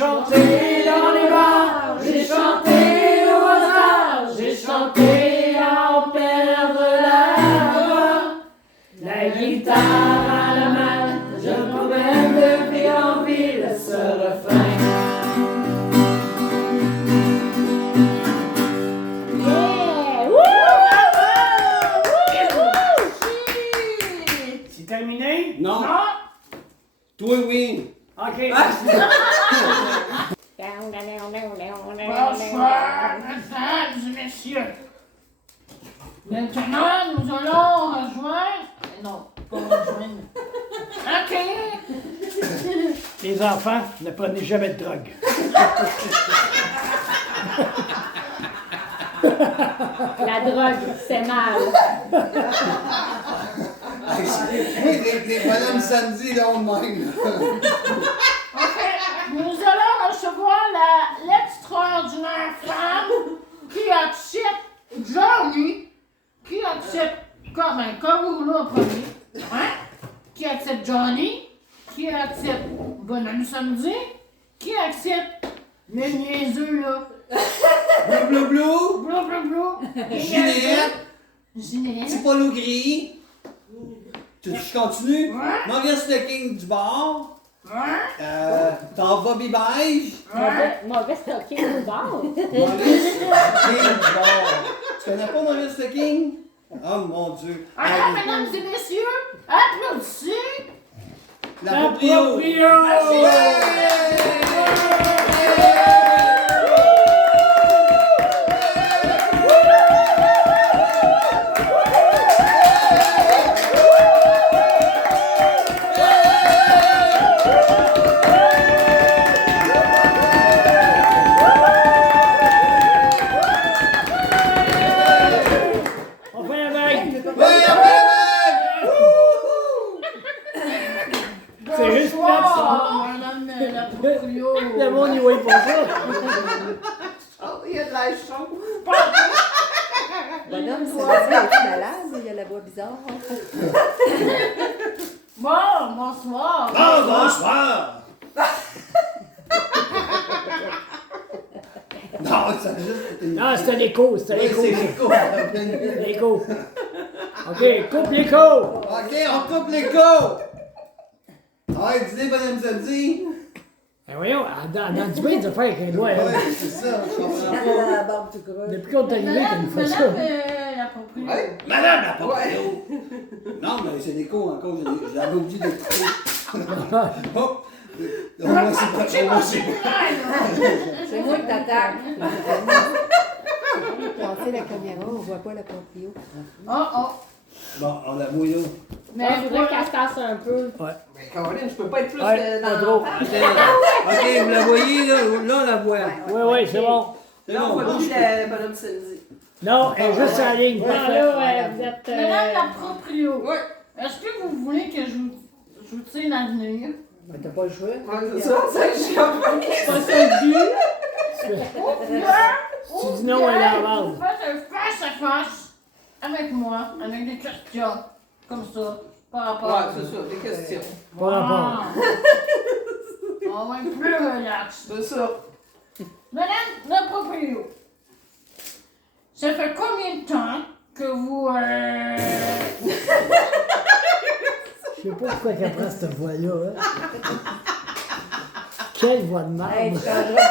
chanté dans les bars, j'ai chanté au hasard, j'ai chanté à en perdre la voix. La guitare à la main, je me promène de ville en ville, ce refrain. C'est terminé? Non. Non? Toi, oui. OK. Bonsoir, mesdames et messieurs. Maintenant, nous allons rejoindre... Non, pas rejoindre. OK. Les enfants, ne prenez jamais de drogue. La drogue, c'est mal. Oui, les bonhommes samedi, là, on même. OK. Nous allons recevoir l'extraordinaire femme qui accepte Johnny, qui accepte comme vous voulez en premier, hein? Qui accepte Johnny, qui accepte Bonhomme Samedi, qui accepte le niaiseux là. Bleu, bleu, bleu. Blou, blou, blou. Ginette. Ginette. Petit polo gris. Je continue? Ouais. Maurice le King du bar. Ouais. T'en vas beige. Mauvais stocking au bar. Maurice le King du bar. Tu connais pas Maurice le King? Oh mon Dieu. Alors, mesdames et messieurs, applaudissez. La proprio. On fait la vague. C'est juste plate, ça. Bonsoir, madame la proprio. Le monde n'y voit pas ça. Oh, il y a de l'air chaud. Bonhomme, ça veut dire que tu es malade, il y a la voix bizarre. Bon, bonsoir. Oh, bonsoir. Non, ça a juste été une... Non, c'était l'écho, c'était Oui, l'écho. c'est l'écho. L'écho. OK, coupe l'écho. OK, on coupe l'écho. Ouais, dis-les, bonhomme samedi. Ben voyons, dans du bain, de faire avec un doigt. Ouais, Hein. c'est ça, je comprends Dans pas. la barbe du gras. Depuis qu'on est arrivé, tu me fais ça. Madame la proprio. Ouais, madame la proprio. Non, mais c'est l'écho encore, j'avais oublié d'écouter. Hop. Au moins, c'est pas... Au moins, c'est pas... C'est moi qui t'attaque. Passer la caméra, on voit pas la proprio. Oh, oh. Bon, on la voit là. Mais Je voudrais qu'elle se tasse un peu. Mais Caroline, je peux pas être plus Ouais, pas dans trop. OK, vous la voyez là? Là, on la voit. Oui, oui, c'est bon. C'est Là, on bon. voit plus le bonhomme samedi. Non, elle est juste en ligne. Non, Parfait. là, ouais, vous êtes. Madame la proprio. Oui. Est-ce que vous voulez que je vous tire l'avenir? Ben, t'as pas le choix. Ouais, c'est ça, je suis un peu... Pas ça le but. Si tu dis non, elle est en Vous bande. faites un face-à-face avec moi, avec des questions, comme ça, par rapport Ouais, c'est ça, des questions. Pas rapport. On va être plus relax. C'est ça. Madame la proprio, ça fait combien de temps que vous... Je sais pas pourquoi qu'elle prend cette voix-là. Hein. Quelle voix de Hey, tu merde. changeras.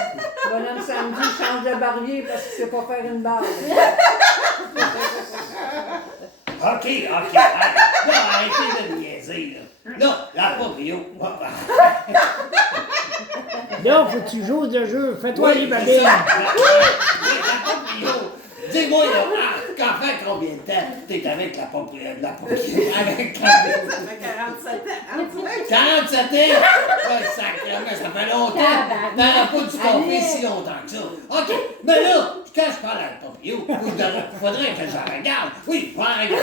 Bonhomme samedi, change de barbier parce qu'il sait pas faire une barbe. OK, OK. Là, arrêtez de me niaiser, là. Là, la proprio. Là, faut que tu joues le jeu. Fais-toi les c'est babines. ça. Oui, la proprio. Dis-moi, là, qu'en fait combien de temps t'es avec la proprio? Avec la... Ça fait 47 ans. 47 ans? Ouais, sacrément, ça fait longtemps. T'aurais pas dû compter si longtemps que ça. OK, mais là, quand je parle à la proprio, faudrait que je la regarde. Oui, je vais la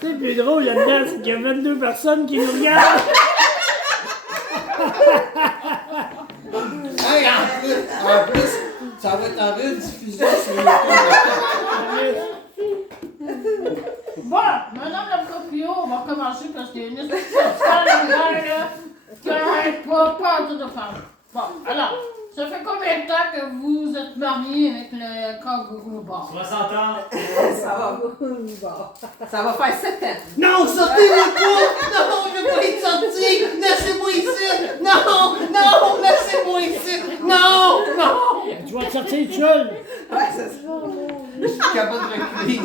C'est le plus drôle là-dedans, c'est qu'il y a 22 personnes qui nous regardent. Hey, en plus, ça va être en rediffusion sur YouTube. Bon, madame la proprio, on va commencer parce qu'il y a une explication là qui n'arrête pas tout de parler. Bon, alors, ça fait combien de temps que vous êtes mariés avec le kangourou bar? 60 ans. Ça va faire 7 ans. Non, sortez-moi pas! Non, je veux pas être sorti! Laissez-moi ici! Non, non, laissez-moi ici! Non, non! Tu vas te sortir tout seul. Ouais, c'est ça. Je suis capable de reculer.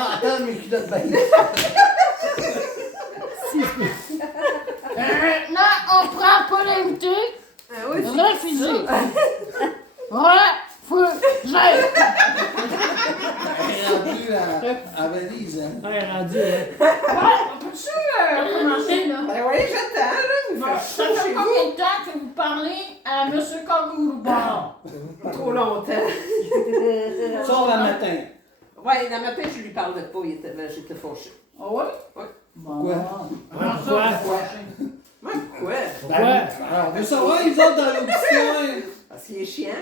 Ah, attends, mes culottes baissent. Maintenant, on prend pas l'invité. Oui, Refusé. Refusé. Elle est rendue à Valise, hein? Ouais, rendu, hein. Ouais, on peut-tu commencer là? Ben oui, j'attends, là. Vous Bon, faites ça ça fait chez combien de temps que vous parlez à M. Kangourou Bar? vous. Trop longtemps. Sauf le matin. Ouais, le matin, je lui parlais pas, j'étais fâchée. Ah oui? Ouais. Bon. Quoi? Comment ça, Pourquoi? vous fâchez? Ouais, pourquoi? Pourquoi? Alors, on veut savoir, les autres, dans l'auditoire. Parce qu'il est chiant.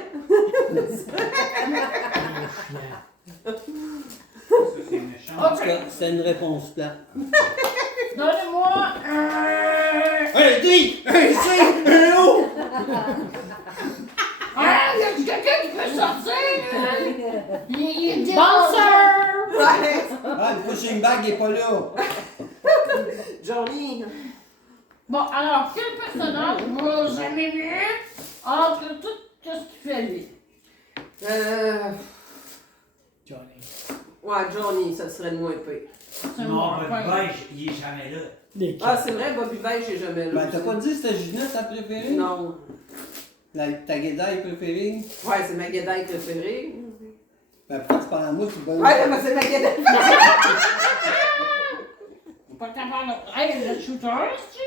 C'est méchant. En tout cas, c'est une réponse plate. Donnez-moi un... Un D, un C, un O! Ah, y a quelqu'un qui peut sortir? Il est Bonsoir! Ouais. Ah, le pushing bag n'est pas là. Johnny. Bon, alors, quel personnage vous aimez mieux entre tout ce qu'il fait lui? Johnny. Ouais, Johnny, ça serait le moins pire. C'est Non, moi, Bobby enfin. Beige, il est jamais là. Les Ah, c'est vrai, Bobby Beige, j'ai jamais là. Ben, t'as pas dit que c'était Ginette ta préférée? Non. Ta guédaille préférée? Ouais, c'est ma guédaille préférée. Ben, pourquoi tu parles à moi, tu bonnes? Ouais, mais c'est ma guédaille. Pas capable de... Hey, le shooter, c'est-tu?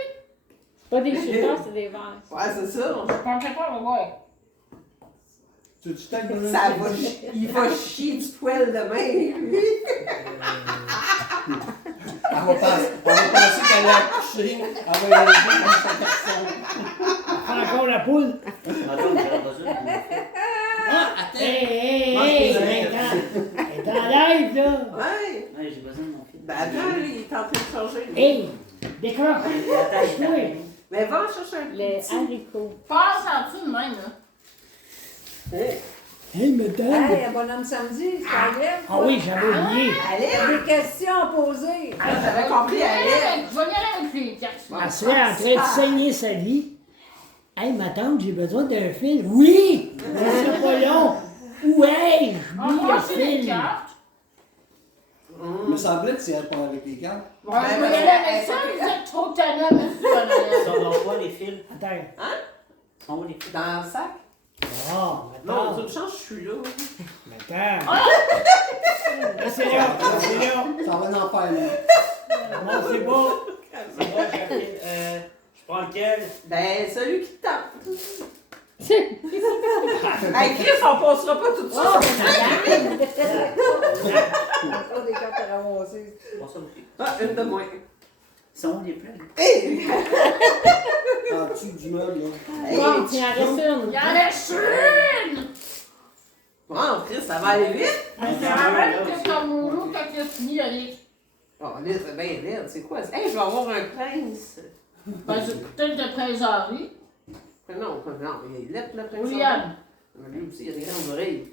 Pas des shooters, c'est des verres. Ouais, c'est ça. Je suis pas capable de voir. Tu t'aimes bonne? Ça va, il va chier du poil demain, lui. Elle va penser qu'elle a accouché. Elle va aider dans sa personne. Prends encore la poule. Attends, on verra pas ça. Ah, attends! Hey, elle est en live, là. Ouais. Ouais, j'ai besoin de mon fils. Ben attends, lui, il est en train de changer. lui. Hey, décroche. Attends, Oui. Mais va chercher un Les petit. haricots. Passe en dessous de même, là. Hey, madame. Hey, un bonhomme samedi, c'est pas vrai? Ah oui, j'avais oublié. Allez, Des questions à poser. j'avais compris, allez. Je vais y aller avec les textes. Elle serait en train de saigner sa vie. Hey, ma tante, j'ai besoin d'un fil. Oui! C'est pas long. Où est-je? On Oui, va le passer les fil. cartes. Il me semblait que c'est elle pas avec les cartes. Ouais, je vais y aller avec ça, vous êtes trop tannants, monsieur. Ils sont dans quoi les fils? Attends. Ils sont où les fils? Dans le sac? Oh, Non, attends. toute chance, je suis là. Attends. C'est là, c'est là. Ça va en faire, là. Non, c'est beau. C'est moi, je prends lequel? Ben, celui qui te tape. Hey, Chris, on passera pas tout ça. Encore des cartes à ramasser. Bon, ça, ok. Ah, une de moins. Ils sont où les plans? Hey! En dessous du meuble, là. Bon, il en reste une. Il y en a une! Bon, Chris, ça va aller vite. Je me rappelle que Kangourou, quand il a fini, allez. Oh, là, c'est bien laid. C'est quoi? Hey, je vais avoir un prince. Ben, c'est peut-être le prince Henri. Non, il est laid, le prince. William. Mais lui aussi, il a des grandes oreilles.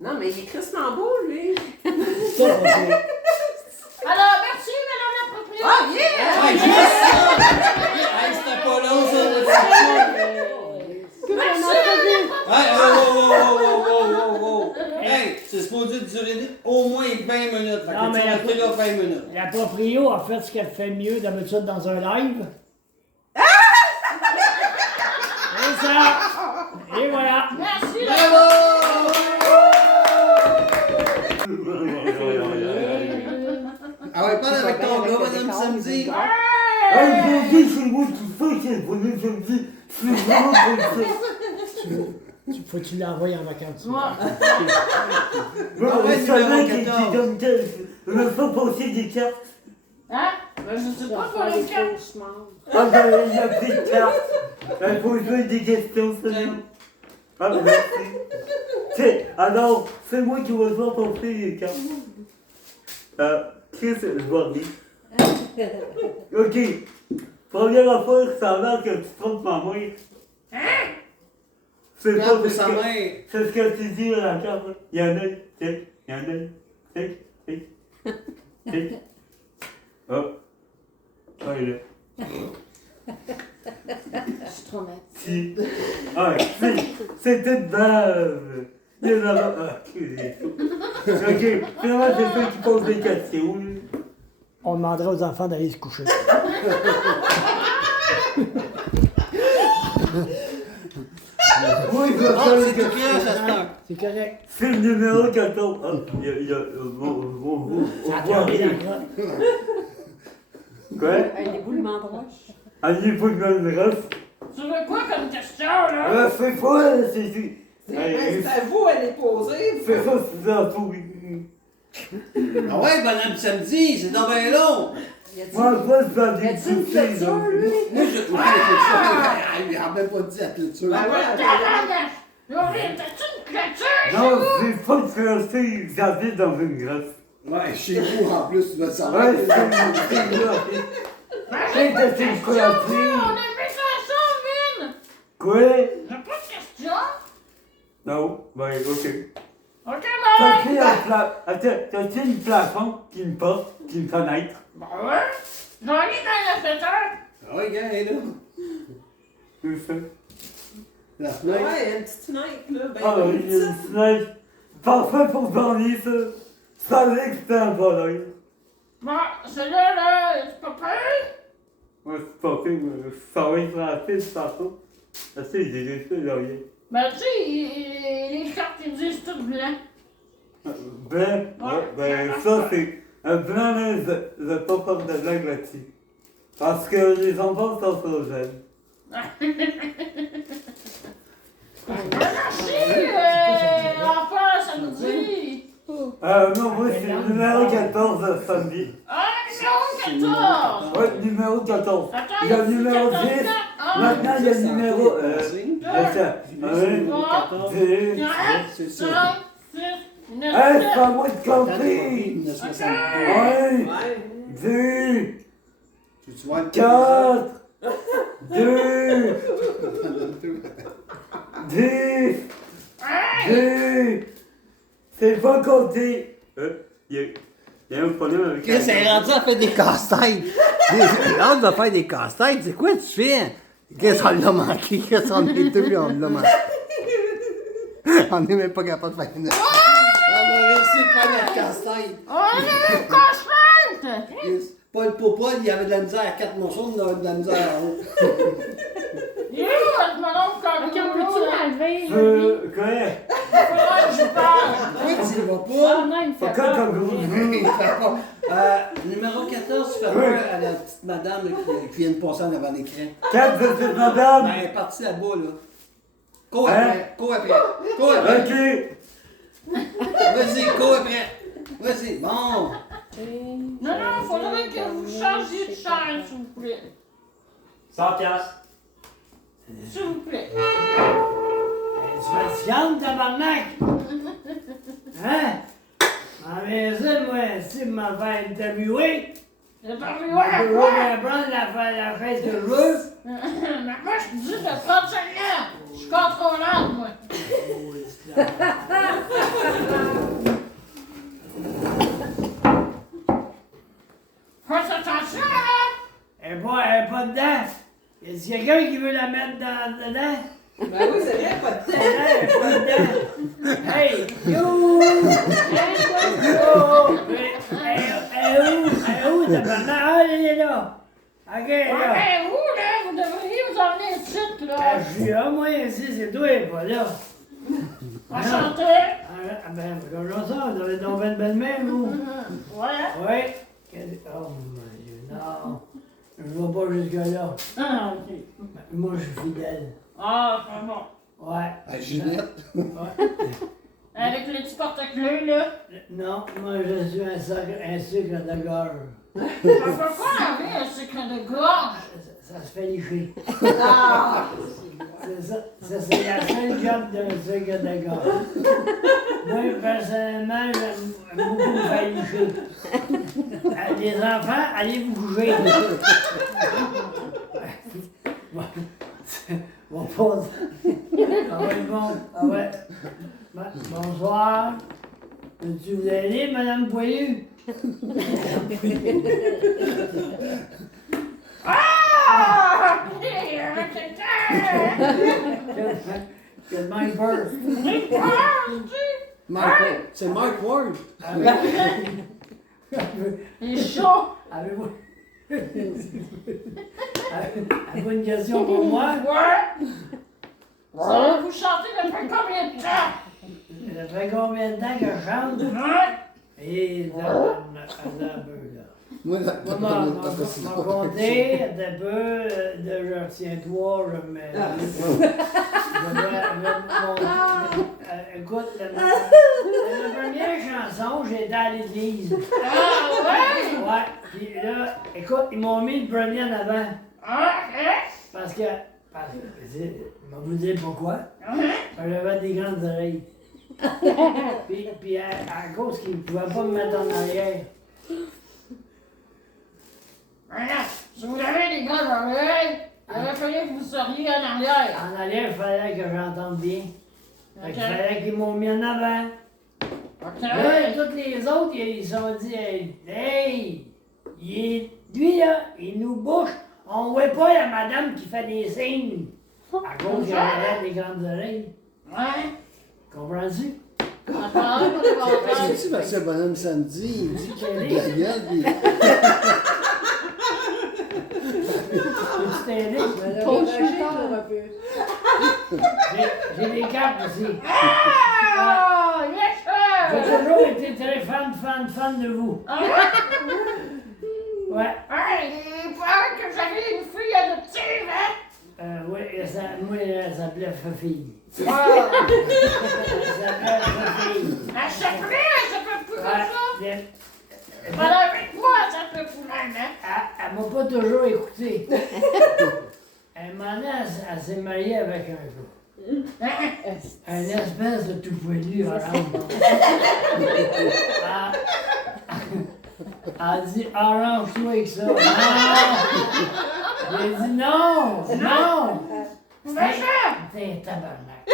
Non, mais il est crissement beau, lui. Ça, on fait. Alors, merci, madame la propriétaire. Ah, yeah! Hey, juste ça! Hey, c'était pas long, ça! Merci, madame la Hey, oh! Hey, c'est supposé durer au moins 20 minutes. Fait Non, que mais tu la- vas rester là 20 minutes. La proprio a fait ce qu'elle fait mieux d'habitude dans un live. C'est ça. Et voilà. Merci, Ah ouais, parle avec ton gars, madame samedi. Faut que tu l'envoies en vacances. Moi, Ah ouais, numéro 14. hein? Mais je sais pas quoi Faire les des cartes. cauchemars. Ah ben, il y a pris de cartes. Il faut jouer des questions seulement. Ah, merci. Tiens, alors, c'est moi qui vais devoir porter les cartes. Chris, je vais lire. Ok. Première affaire, ça a l'air que tu trompes ma main. C'est pas Regarde ce sa que... main. C'est ce que tu dis à la carte. Là. Il y en a, tiens, il y en a, tiens, tiens, tiens. Oh. Ah, il est là. Je suis traumatisée. Si. Ah, si. C'était de base. Il y en a là. Ah, ok. Finalement, c'est ceux qui posent des questions. là. On demanderait aux enfants d'aller se coucher. Oui, je vais Ah, faire les c'est tout questions. clair, ça se passe. C'est correct. C'est le numéro 14. Ah, il y a. Ça a tombé dans le croc. Quoi? Un éboulement de roche. Un niveau de malgrâce. Tu veux quoi comme question, là? Ah, c'est pas, c'est. C'est à vous, elle est posée. C'est ça, c'est un tout. Ah ouais, bonhomme samedi, c'est donc bien long. Moi, je vais faire Y des a-t-il une clôture, lui? Moi, je trouve que la clôture. Il n'a même pas dit la clôture. Ben ouais, Tabarnak! Laurie, t'as-tu une clôture? Non, c'est pas de clôture, j'habite dans une grotte. Ouais, chez vous en plus, tu vas savoir. Ouais, c'est là. C'est de une On clôture. a fait ça ensemble, Vin! Quoi? J'ai pas de question. Non, ben, ok. Ok, T'as-tu bye! un t'as-tu une plafond, puis une porte, puis une fenêtre? Bah ouais. J'en ai dans l'ascenseur. Ah ouais, gars, elle est là. C'est ça. La ouais, fenêtre. il y a une petite fenêtre, là. Ben, Ah, oui, il y a une fenêtre. Parfait pour dormir, ça. Je savais que c'était un bonheur. Bon, celui-là, là, c'est pas pire? Moi, c'est pas fait, mais ça va être rapide, tantôt. Ah, tu sais, j'ai laissé rien. Ben, tu sais, les cartes, ils disent tout blanc. Blanc, ouais, ben ça c'est un blanc, là, je vais pas faire de blague là-dessus. Parce que les enfants sont trop jeunes. Merci, enfant, samedi. Non, moi c'est le numéro 14 samedi. Ah, numéro 14. Ouais, numéro 14. Attends, Il y a le numéro 10. 14. Maintenant, il y a le numéro. Attends, 1, 2. C'est ça. 5, 6, 9, Hey, c'est pas moi de compter. 1962. 1, Ouais. 2, Tu vois le 4, 2, 10, 2. C'est pas compté. Il y a un problème avec Chris, elle est rendue à faire des casse-têtes. Elle rentre à faire des casse-têtes. C'est quoi tu fais? Qu'est-ce qu'on l'a manqué? Qu'est-ce qu'on est deux, puis on l'a manqué. On n'est même pas capable de faire une. On a réussi à faire notre casse-tête. On est une casse-tête. Paul Popol, il y avait de la misère à 4 morceaux, on avait de la misère à 1. Il est où, votre madame, quand Ok, on peut-tu l'enlever? Quoi? Faudrait que je parle. Oui, tu y vas Ah pas. non, il me fait Pourquoi peur. t'as gros Il fait pas. Numéro 14, tu fais peur à la petite madame qui vient de passer en avant l'écran. 4 de cette madame? Ben, elle est partie là-bas, là. Cours Hein? après, cours après, cours après. Ok. Vas-y, cours après. Vas-y, bon. Non, non, faudrait que vous changiez de chaise, s'il vous plaît. 100 piastres. S'il vous plaît. Tu fatigantes, tabarnak! Hein? Ma maison, moi, si je m'en fais interviewer, J'ai pas vu, je ouais, vais quoi? prendre la fête de jeu. Mais moi, je te dis de prendre celle-là. Je suis contrôlante, moi. Faites attention, hein? Elle est pas dedans. Y a quelqu'un qui veut la mettre dedans? Ben oui, c'est vrai, pas de temps. Elle est pas dedans. Hey, yo! Elle est où, tabarnak? Ah, elle est là. Ok, Ouais, là. mais vous, là, vous devriez vous emmener ici, là. Je suis là, moi, ici, c'est toi, elle est pas là. Enchanté. Ah, ben, comme ça, vous avez donc une belle main, vous. Ouais. Oui. Oh, mon Dieu, non. Je vais pas jusque-là. Ah, ok. Moi, je suis fidèle. Ah, c'est bon. Ouais. À Ginette. Ouais. Avec les petits porte-clés, là. Non, moi, je suis un sucre de gorge. Ça fait quoi la vie, un secret de gorge? Ça se fait licher. Ah! C'est ça. Ça, c'est la seule job d'un sucre de gorge. Moi, personnellement, j'aime beaucoup me faire licher. Les enfants, allez vous coucher. Bon, pause. Ah ouais, bon. Ah ouais. Bonsoir. Peux-tu vous aider, Madame Poilu? Ah! Hey, avec le cœur! Quel Mike Bird. C'est Mark Ward. Il est chaud! Avez-vous avez-vous une question pour moi? Ouais! Ça, vous chantez depuis combien de temps? Ça fait combien de temps que je chante? Ouais! Et un peu, là. Moi, Moi, m'a compté un peu, de je retiens toi, je me... Écoute, la première chanson, j'étais à l'église. Ah ouais? Ouais, puis là, écoute, ils m'ont mis le premier en avant. Ah, Parce que je vais vous dire pourquoi. J'avais des grandes oreilles. puis à cause qu'ils ne pouvaient pas me mettre en arrière. Voilà. Si vous avez des gars dans l'œil, il aurait fallu que vous seriez en arrière. En arrière, il fallait que j'entende bien. Fait qu'il fallait qu'ils m'ont mis en avant. Ok. Là, tous les autres, ils se sont dit, hey, lui là, il nous bouche. On ne voit pas la madame qui fait des signes. À cause qu'elle avait des grandes oreilles. Ouais. Comprends-tu? C'est-tu parce que le bonhomme samedi, il dit qu'il a de la gueule, puis... Peux-tu t'aider? Mais le relâcher, là, un peu. J'ai des cartes aussi. Ah! Yes, J'ai sir! toujours été très fan de vous. Ouais. Hey, il paraît que vous avez une fille adoptive, hein? Oui, moi, elle s'appelait Fafille. Ah! Elle s'appelait Fafille. Elle s'appelle plus comme ça? Bien. Pendant 8 mois, ça peut pouvoir, hein? Elle m'a pas toujours écouté. Un moment donné, elle s'est mariée avec un gars. Un espèce de tout poilu orange. Elle a dit arrange-toi avec ça. Non! J'ai dit non! Non! Mais ça! T'es un tabarnak.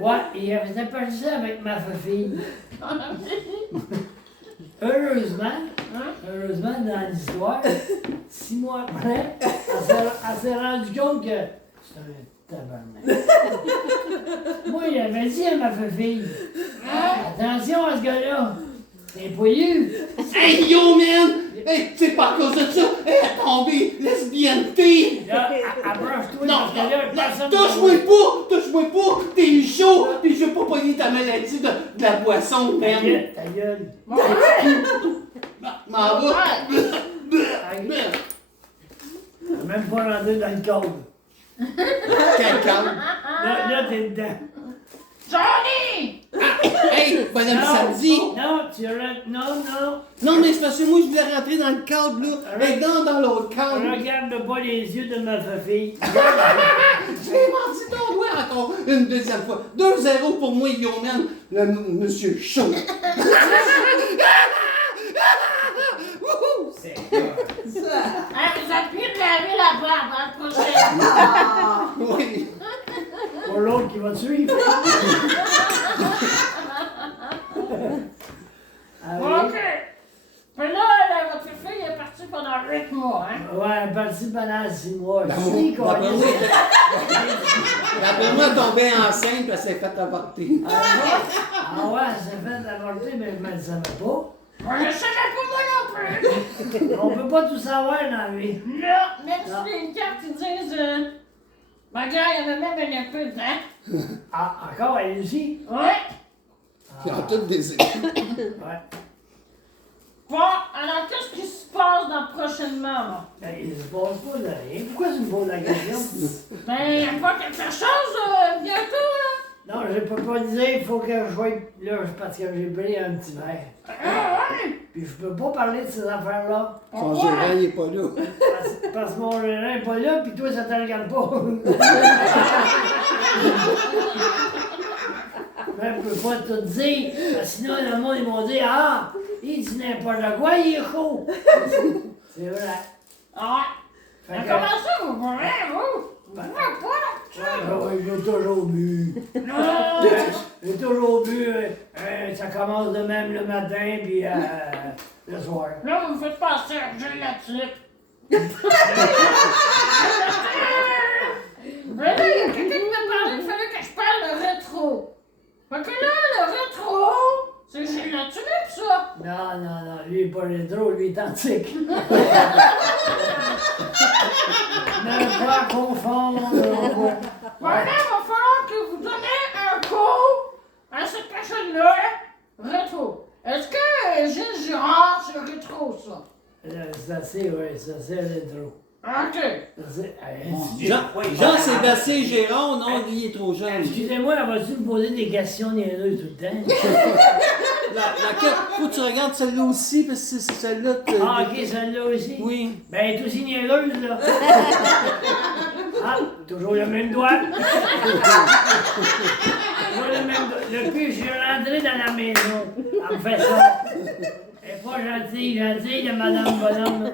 Ouais, il avait pas ça avec ma fille. Heureusement, dans l'histoire, 6 mois après, elle s'est rendue compte que c'est un tabarnak. Moi, il avait dit à ma fille, attention à ce gars-là, c'est poilu. Hey, yo, man! Hey, c'est pas à cause de ça! Elle est tombée lesbienneté! Là, approche-toi, Non, parce que là, personne touche-moi pas! T'es chaud! Pis je veux pas pogner ta maladie de la boisson, Ta man! gueule, ta gueule. M'en va! T'as même pas rentré dans le code. Quelqu'un! Là, t'es dedans. Johnny! Hey, bonhomme samedi! Non, tu rentres. Non. Non, mais c'est parce que moi, je voulais rentrer dans le cadre, là. Et dans l'autre cadre. Regarde pas les yeux de ma fille. J'ai menti ton doigt encore une deuxième fois. 2-0 pour moi, yo, man. Le monsieur chaud. Wouhou! Ça. Hey, vous êtes plus de laver la barbe, hein, prochaine. Ah! Oui. Pour l'autre qui va te suivre. Ah Bon, oui? ok. Puis là, votre fille est partie pendant 8 mois, hein? Ouais, elle est partie pendant 6 mois. D'après Si, moi, qu'on est- d'après moi, elle tombait enceinte parce qu'elle s'est fait avorter. Ah ouais, elle s'est fait avorter, mais je ne le savais pas. Moi, je savais pas moi non plus. On peut pas tout savoir dans la vie. Là, même si les cartes ils disent, ma gars, il y avait même une épée dedans. Ah, encore, elle aussi? Ouais. Ils ont toutes des équipes. Ouais. Bon, alors qu'est-ce qui se passe dans prochainement, là? Ben, il se passe pas de rien. Pourquoi tu me poses la question? Ben, y a pas quelque chose bientôt, là? Non, je peux pas dire, il faut que je sois là parce que j'ai pris un petit verre. Ah, ouais? Puis je peux pas parler de ces affaires-là. Son gérant, il est pas là. Parce que mon gérant n'est pas là, puis toi, ça te regarde pas. Mais je peux pas tout dire. Parce que sinon, le monde, ils vont dire, ah, il dit n'importe quoi, il est chaud. C'est vrai. Ah, Fait mais que- comment ça, vous pourrez, vous? Vous pouvez pas? Ouais, j'ai toujours bu. Non! J'ai toujours bu. Ça commence de même le matin, puis le soir. Là, vous me faites passer Roger là-dessus. Mais là, il y a quelqu'un qui m'a parlé, il fallait que je parle de rétro. Fait que là, le rétro, c'est chez la tulipe, ça. Non, lui, il est pas rétro, lui, il est antique. Ne pas confondre. Bon, là, il va falloir que vous donnez un cours à cette personne-là, rétro. Est-ce que Gilles Girard, c'est rétro, ça? Ça, c'est, oui, ça, c'est rétro. OK. Ça, c'est, Jean-Sébastien Gérard, non, lui, il est trop jeune. excusez-moi, vas-tu me poser des questions niaiseuses tout le temps? Laquelle? Faut que tu regardes celle-là aussi, parce que c'est celle-là que... Ah, ok, celle-là aussi? Oui. Ben, elle est aussi niaiseuse, là. Ah, toujours le même doigt. Toujours le même doigt. Depuis que je suis rentré dans la maison, elle me fait ça. Elle est pas gentille, de Madame Bonhomme.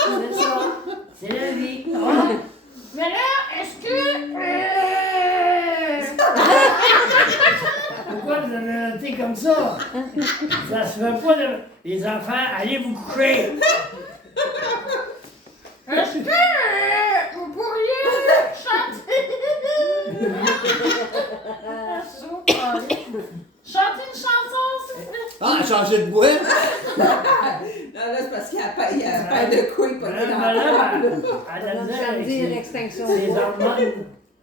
C'est ça. C'est la vie. Mais là, est-ce que... Pourquoi vous avez noté comme ça? Ça se fait pas de... Les enfants, allez vous coucher. Est-ce que vous pourriez chanter... Chanter une chanson, s'il vous plaît? Ah, changer de bois? Non, là, c'est parce qu'il y a pas de couilles pas Madame, dans elle a dit Samedi, l'extinction. les hormones.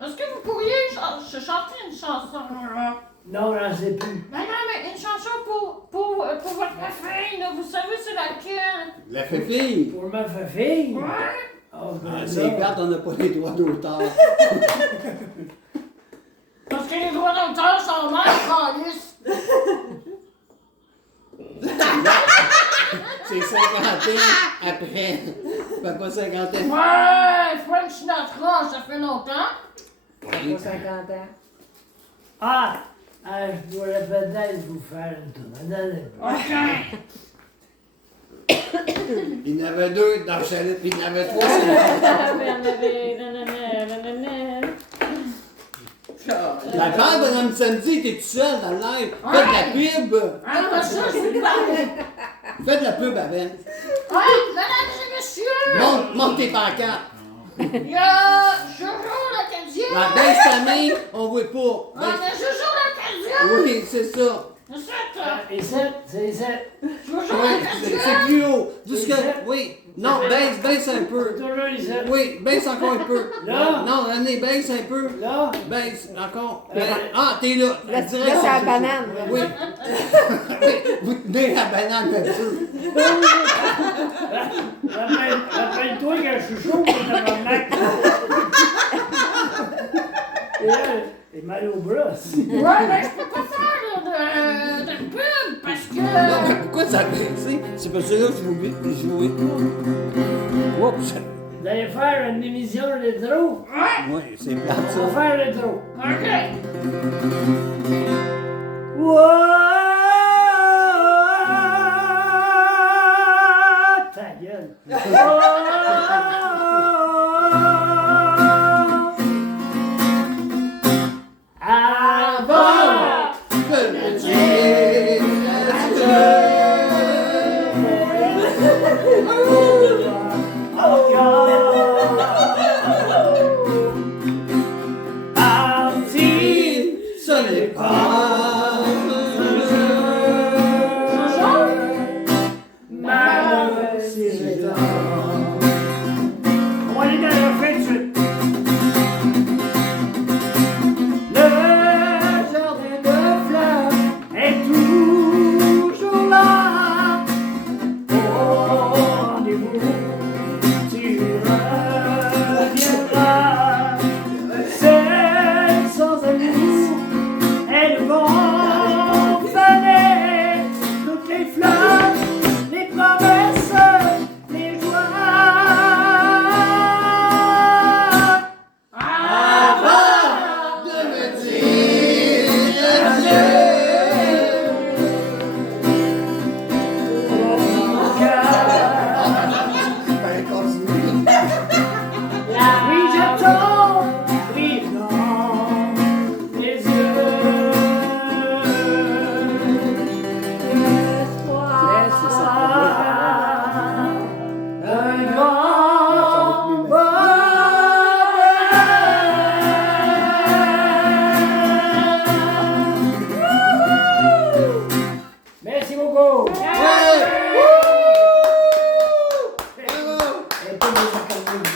Est-ce que vous pourriez chanter une chanson, là? Non, j'en sais plus. Mais non, mais une chanson pour votre fille, là, vous savez c'est laquelle? La fille. Pour ma fille. Ouais? Oh, ben Ah, là. c'est plate, on n'a pas les droits d'auteur. Parce que les droits d'auteur sont mal, câlisse. C'est 50 ans après. Fait pas 50 ans. Ouais, Frank Sinatra, ça fait longtemps. Pas 50 ans. Ah, je pourrais peut-être vous faire une tournée. Attendez. OK. Il y en avait deux dans le chalet, puis il y en avait trois. La part bonhomme samedi, t'es tout seul dans le live. Faites de la pub. Ah, ça, c'est pas. Faites de la pub avec. Ouais, mesdames et messieurs, Monte tes pancartes. il y a Jojo l'Acadien. La baisse famille, on voit pas. Ah, mais Jojo l'Acadien. Oui, c'est ça. C'est ça. Et 7, c'est 7. Jojo Oui, l'Acadien. c'est plus haut. Jusque. Oui. Non, baisse un peu. Toujours les 7. Oui, baisse encore un peu. Là. Non, René, baisse un peu. Là. Baisse encore. Ah, t'es là. Là, c'est la banane. Oui. Oui, vous tenez la banane un peu. Rappelle-toi que je suis chaud pour tabarnak. Et là, j'ai mal au bras. Ouais, mais je peux pas faire de pub parce que... Non, mais pourquoi ça a baissé? C'est parce que là, je vous jouer. Oups. Vous allez faire une émission rétro. Ouais, Oui, c'est plate On ça. va faire rétro. OK. Wouah! Ta gueule. Avant! Que le Dieu, Parti! ce n'est pas Bravo! Ouais! Bravo! Elle peut nous accorder.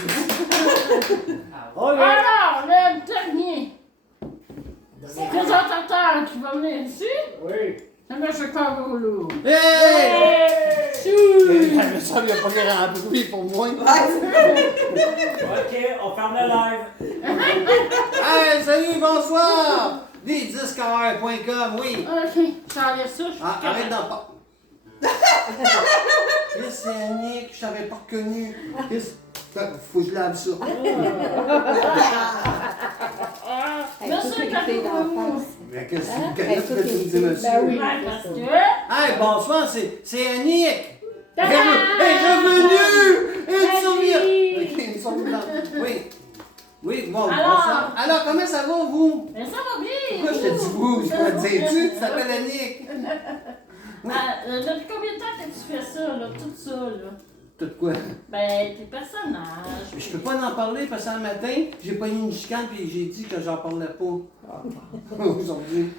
Oh, oui. Alors, le dernier présentateur qui va venir ici, Oui. c'est M. Kangourou. Hey! Mais ça, il n'y a pas grand bruit pour moi. Ok, on ferme le live. Hey, salut, bonsoir! Lesdisquehorreurs.com, oui. Ok, ça enlève ça, je suis Ah, correct. arrête d'en parler. Chris, c'est Annick, je t'avais pas reconnu. Chris, faut que je lave ça. Monsieur Kangourou. Mais qu'est-ce que tu me dis, monsieur? Ben oui. Ouais, parce que... Hey, bonsoir, c'est Annick! Elle est revenue! Elle se souvient! Ok, ils sont blancs. Oui. Oui, bon, Alors? bonsoir. Alors, comment ça va, vous? Mais ça va bien. Pourquoi je te dis vous? Je te dis tu t'appelles Annick. Depuis combien de temps que tu fais ça, là, tout ça, là? Tout quoi? Ben, tes personnages. Je peux pas en parler parce que un matin, j'ai pas eu une chicane puis j'ai dit que j'en parlais pas. Aujourd'hui.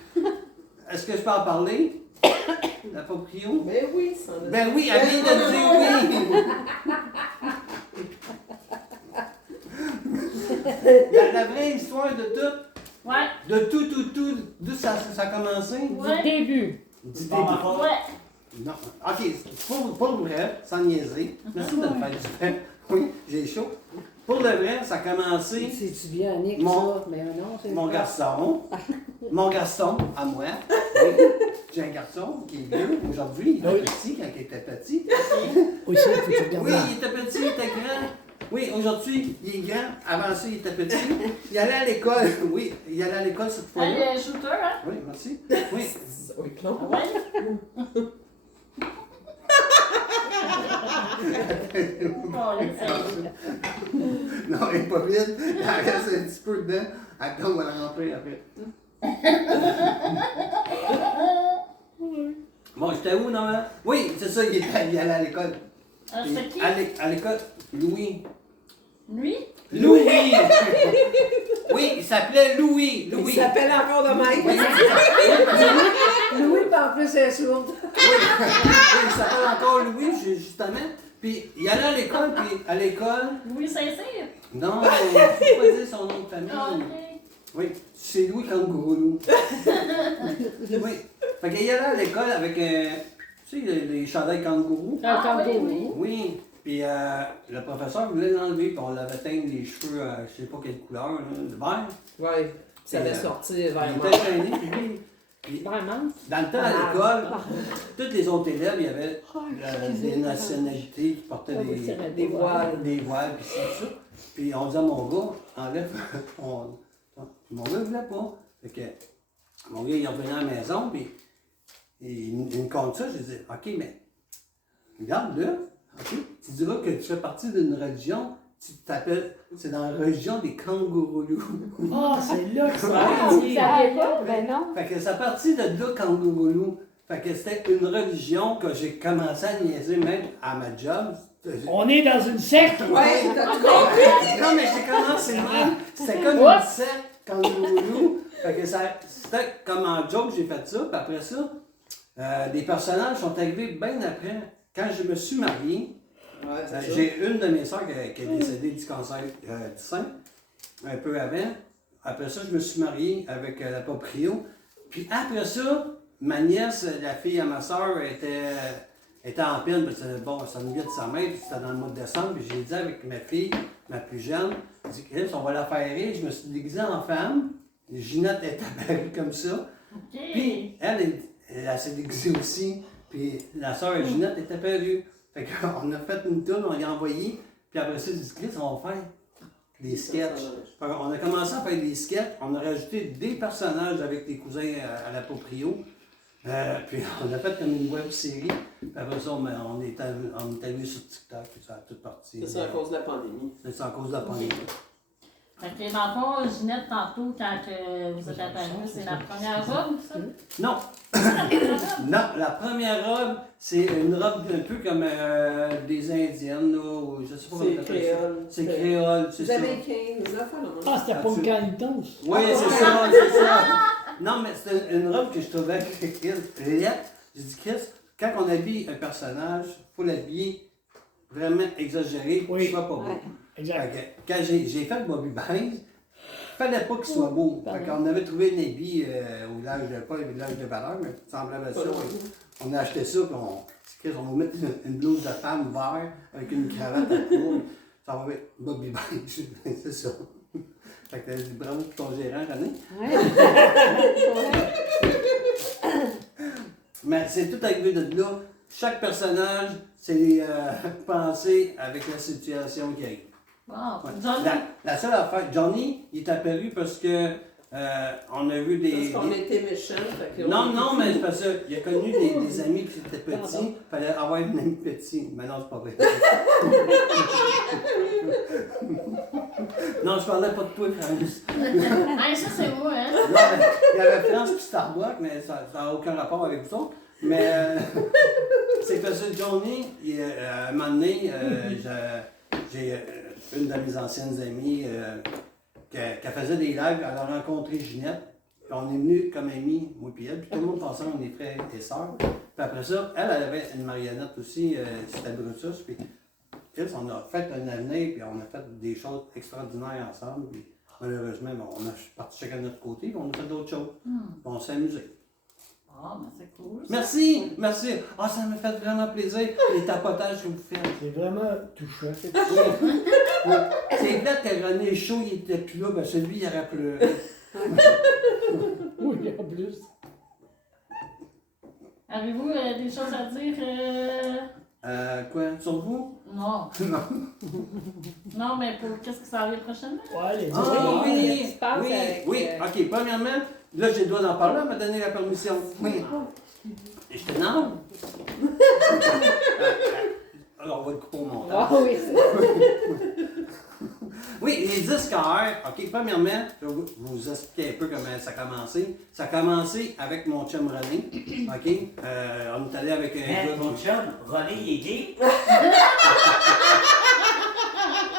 Est-ce que je peux en parler? La proprio? Mais oui, ça en a- Ben oui, elle vient de dire oui! La vraie histoire de tout, Ouais, d'où ça a commencé? ouais, Début. Du Bon, début. ma faute. ouais. Non. OK, pour le vrai, sans niaiser, merci de me faire du fait. Oui, j'ai chaud. Pour le vrai, ça a commencé, C'est-tu bien, Annick, Mon- ça? Mais non, c'est mon pas. garçon, à moi. Oui. J'ai un garçon qui est vieux aujourd'hui, il est petit quand il était petit. Aussi, il faut que tu regardes Oui, là. il était petit, il était grand. Oui, aujourd'hui, il est grand. Avant ça, il était petit. Il allait à l'école. Oui, il allait à l'école cette fois-là. Elle est shooter, hein? Oui, merci. Oui. Oui, plomb. Ouais. Bon, là, ça Non, elle est pas vite. Elle reste un petit peu dedans. Attends, on va la rentrer après. Bon, j'étais où, non? Oui, c'est ça, il allait à l'école. c'est qui? À l'école, Louis. Lui? Louis! Oui, il s'appelait Louis. Il Louis. s'appelle encore de Oui, même. Louis, puis en plus, elle est sourde. oui, il s'appelle encore Louis, justement. Puis il allait à l'école, puis à l'école. Louis Saint-Cyr? Non, je ne peux pas dire son nom de famille. Ah, ok. Oui, c'est Louis Kangourou. Oui. Fait qu'il allait à l'école avec tu sais, les chandails kangourous. Ah, oui, oui. Oui. Puis le professeur voulait l'enlever, puis on l'avait teint les cheveux, je sais pas quelle couleur, là, de vert. Ouais, ça avait sorti Il vers moi. était gêné, puis lui. Puis, Vraiment? dans le temps, à l'école, tous les autres élèves, il y avait des nationalités qui portaient Des voiles. des voiles, puis ça. Puis on disait à mon gars, enlève. Mon gars ne voulait pas. Fait que mon gars, il revenait à la maison, puis il me compte ça. Je dis, OK, mais regarde là, OK, tu diras que tu fais partie d'une religion, tu t'appelles, c'est dans la religion des kangourous. Ah, c'est là que ça Ah, a vous été. saviez pas? Ben non. Fait que ça partit de là, kangourou. Fait que c'était une religion que j'ai commencé à niaiser même à ma job. On est dans une secte. Ouais, t'as tout Non, mais j'ai commencé même. C'était comme une secte kangourou. Fait que c'était comme en joke, j'ai fait ça. Puis après ça, les personnages sont arrivés bien après. Quand je me suis marié, Ouais, c'est ça. j'ai une de mes soeurs qui est décédée du cancer du sein, un peu avant. Après ça, je me suis marié avec la proprio. Puis après ça, ma nièce, la fille à ma soeur, était en peine, parce que bon, ça venait de sa mère, puis c'était dans le mois de décembre. Puis j'ai dit avec ma fille, ma plus jeune, j'ai dit, Chris, on va la faire rire. Je me suis déguisé en femme. Ginette est apparue comme ça. Ok. Puis elle s'est déguisée aussi. Puis la sœur Ginette est apparue. Fait qu'on a fait une tourne, on l'a envoyé. Puis après ça, j'ai dit, Chris, on va faire des sketchs. Fait qu'on a commencé à faire des sketchs. On a rajouté des personnages avec des cousins à la proprio. Puis on a fait comme une web série. Puis après ça, on est allé sur TikTok. Puis ça a tout parti. C'est ça à cause de la pandémie. C'est ça à cause de la pandémie. Fait que dans le fond, Ginette, tantôt, quand vous êtes apparus, c'est la première robe, ça? Non! Non, la première robe, c'est une robe un peu comme des Indiennes, là, ou je sais pas comment C'est on appelle ça. créole. C'est créole, c'est ça. Jamaïcain, les affaires là. Ah, c'était pas une canitos. Oui, c'est ça, c'est ça. Non, mais c'est une robe que je trouvais laide. J'ai dit, Chris, quand on habille un personnage, il faut l'habiller vraiment exagéré pour qu'il soit pas beau. Ouais. Exact. Fait que quand j'ai fait Bobby Baines, fallait pas qu'il soit beau. Fait qu'on avait trouvé une habit au village de, pas le village de Valeur, mais semblable à ça. On a acheté ça, puis on va mettre une blouse de femme verte avec une cravate à court. Ça va être Bobby Baines, c'est ça. Fait que bravo pour ton gérant, René. Mais c'est tout arrivé de là. Chaque personnage, c'est pensé avec la situation qui arrive. Bon, Ouais. Johnny. La seule affaire, Johnny, il est apparu parce que on a vu des. Parce qu'on était méchants. Fait que Non, mais c'est parce qu'il a connu des amis qui étaient petits. Il fallait avoir une amie petite. Mais non, c'est pas vrai. Non, je parlais pas de toi, France. Hey, ça, c'est moi, hein? Non, mais il y avait France puis Starbucks, mais ça n'a aucun rapport avec vous autres. Mais c'est parce que Johnny, à un moment donné, j'ai une de mes anciennes amies qui faisait des lives, elle a rencontré Ginette. Puis on est venus comme amis, moi et elle, puis tout le monde pensait qu'on est frères et sœurs. Puis après ça, elle avait une marionnette aussi, c'était Brutus. Puis elle, on a fait un avenir, puis on a fait des choses extraordinaires ensemble. Puis malheureusement, on a parti chacun de notre côté, puis on a fait d'autres choses. Puis on s'est amusé. Ah, ben c'est cool. ça. Merci, merci. Ah, ça m'a fait vraiment plaisir, les tapotages que vous faites. C'est vraiment touchant. Oui. C'est plate que René Chaud, il était plus là, ben celui, il aurait pleuré. Oui, en plus. Avez-vous des choses à dire? Quoi, sur vous? Non. Non. Non, mais pour qu'est-ce que ça arrive prochainement? Ouais, les Ah oreilles. oui, qu'est-ce qui se passe oui, avec, oui. OK, premièrement, là, j'ai le droit d'en parler, elle m'a donné la permission. Oui. Et je t'énerve. Alors, on va le couper au montage. Ah oui, c'est Oui, les disques en air, OK, premièrement, je vais vous expliquer un peu comment ça a commencé. Ça a commencé avec mon chum René, OK? On est allé avec un Mais gars... mon chum, René, il est gay.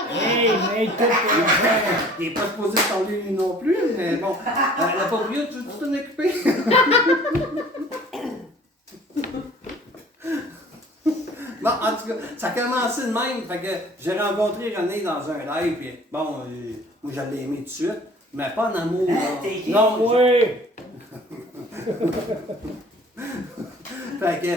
Hey, mais tout Il n'est pas supposé parler lui non plus, mais bon. La pauvre, tu t'en occupé? Bon, en tout cas, ça a commencé de même. Fait que j'ai rencontré René dans un live, puis bon, moi je l'ai aimé tout de suite, mais pas en amour. là. T'es qui? Non, Oui. Fait que,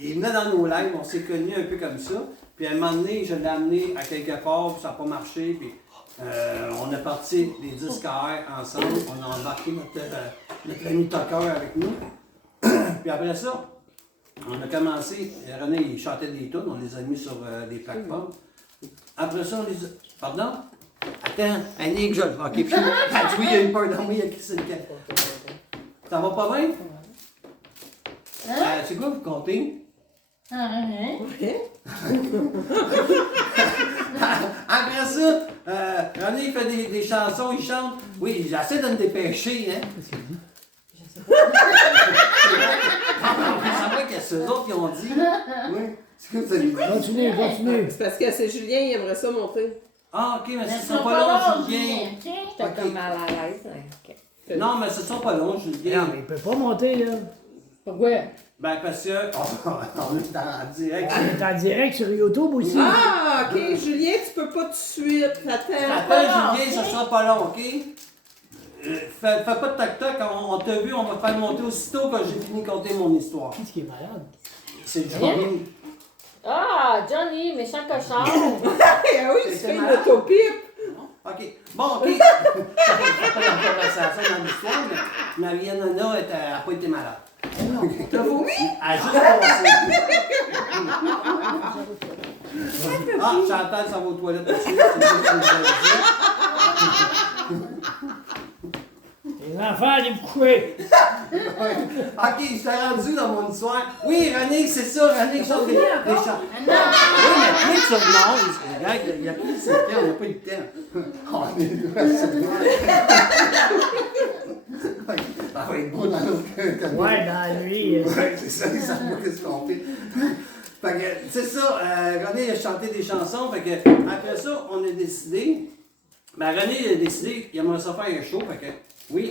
il venait dans nos lives, on s'est connus un peu comme ça. Puis à un moment donné, je l'ai amené à quelque part, puis ça n'a pas marché. Puis on a parti les disques à air ensemble. On a embarqué notre ami Tucker avec nous. Puis après ça, on a commencé. René, il chantait des tunes, on les a mis sur des plateformes. Après ça, on les a. Pardon? Attends, Annick, je. Ok, puis. Oui, il a eu peur de moi, il a crissé le camp. Ça va pas bien? C'est quoi vous comptez? Ah, rien. Après ça, René il fait des chansons, il chante. Oui, j'essaie de me dépêcher, hein. Ça va qu'est-ce que les autres qui ont dit. Oui. C'est quoi ça dit? Continue. C'est parce que c'est Julien, il aimerait ça monter. Ah, ok, mais Mais ce sera pas long, Julien. OK? J'étais Ok. comme mal à l'aise. Ok. Non, mais ce sera pas long, Julien. Non, mais il peut pas monter, là. Pourquoi? Ben, parce que. On est en direct. On est en direct sur YouTube aussi. Ah, ok, Julien, tu peux pas tout de suite. Attends. Attends, Julien, ça sera pas long, ok? Fais pas de tac-tac, on t'a vu, on va te faire monter aussitôt quand j'ai fini de compter mon histoire. Qu'est-ce qui est malade? C'est Johnny. Ah, Johnny, méchant cochard. Ah oui, tu C'est fais une malade. autopipe. OK. Bon, OK. Ça fait pas la conversation dans l'histoire, mais Marie-Nana n'a pas été malade. T'as vomi? Elle a juste passé. Ah, Chantal, ça va aux toilettes aussi. Les enfants, allez vous coucher. OK, je t'ai rendu dans mon histoire. Oui, René, c'est ça. René chante des chants. Non! Oui, mais plus ça, non. Regarde, il y a plus de 7 ans, on n'a pas eu le temps. On est ça va être beau dans l'autre. Ouais, dans lui. Ouais, c'est ça, ils savent pas qu'est-ce qu'on fait. Fait que, c'est ça, René a chanté des chansons, fait que, après ça, on a décidé, ben René a décidé, il aimerait ça faire un show, fait que, oui,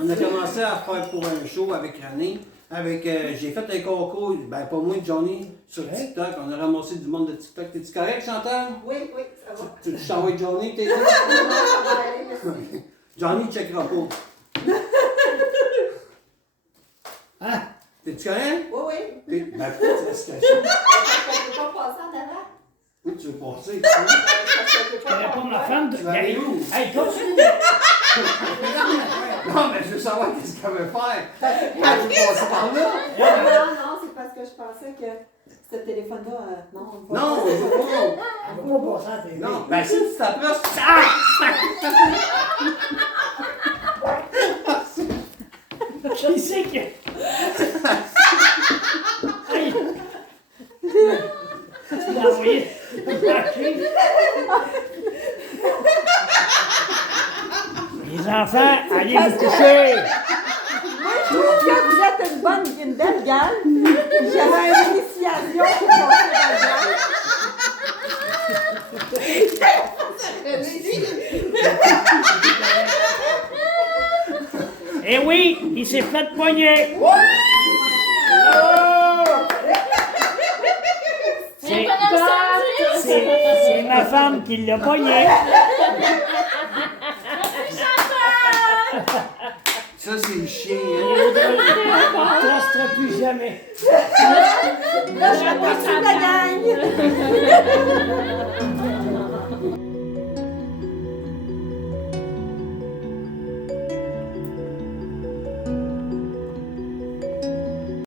on a commencé à faire pour un show avec René, avec, j'ai fait un concours, ben pas moi, Johnny, sur TikTok. On a ramassé du monde de TikTok. T'es-tu correct, Chantal? Oui, ça va. Tu t'envoies Johnny, t'es là? Merci. Johnny, il checkera pas. Hein? T'es-tu correct? Oui. Ben peut-être tu vas se cacher. On ne peut pas passer en avant. Oui, tu veux passer. Parce que je Je connais pas ma femme de. Tu vas aller où? Hey, continue! Non, mais je veux savoir qu'est-ce qu'elle veut faire. Elle veut passer par là. Non, c'est parce que je pensais que ce téléphone-là, non, on va Non, je veux pas. Elle va pas passer à la télé. Non, ben si tu t'approches, Qui c'est que. Hey! Tu l'as envoyé marcher. Les enfants, allez vous coucher! Moi, je trouve que vous êtes une belle gale. J'avais une initiation pour passer dans le gale. Eh oui, il s'est fait poigner! C'est ma femme qui l'a pogné! ça c'est le chien, hein. Il ne restera plus jamais! Là, je fais partie de la gang.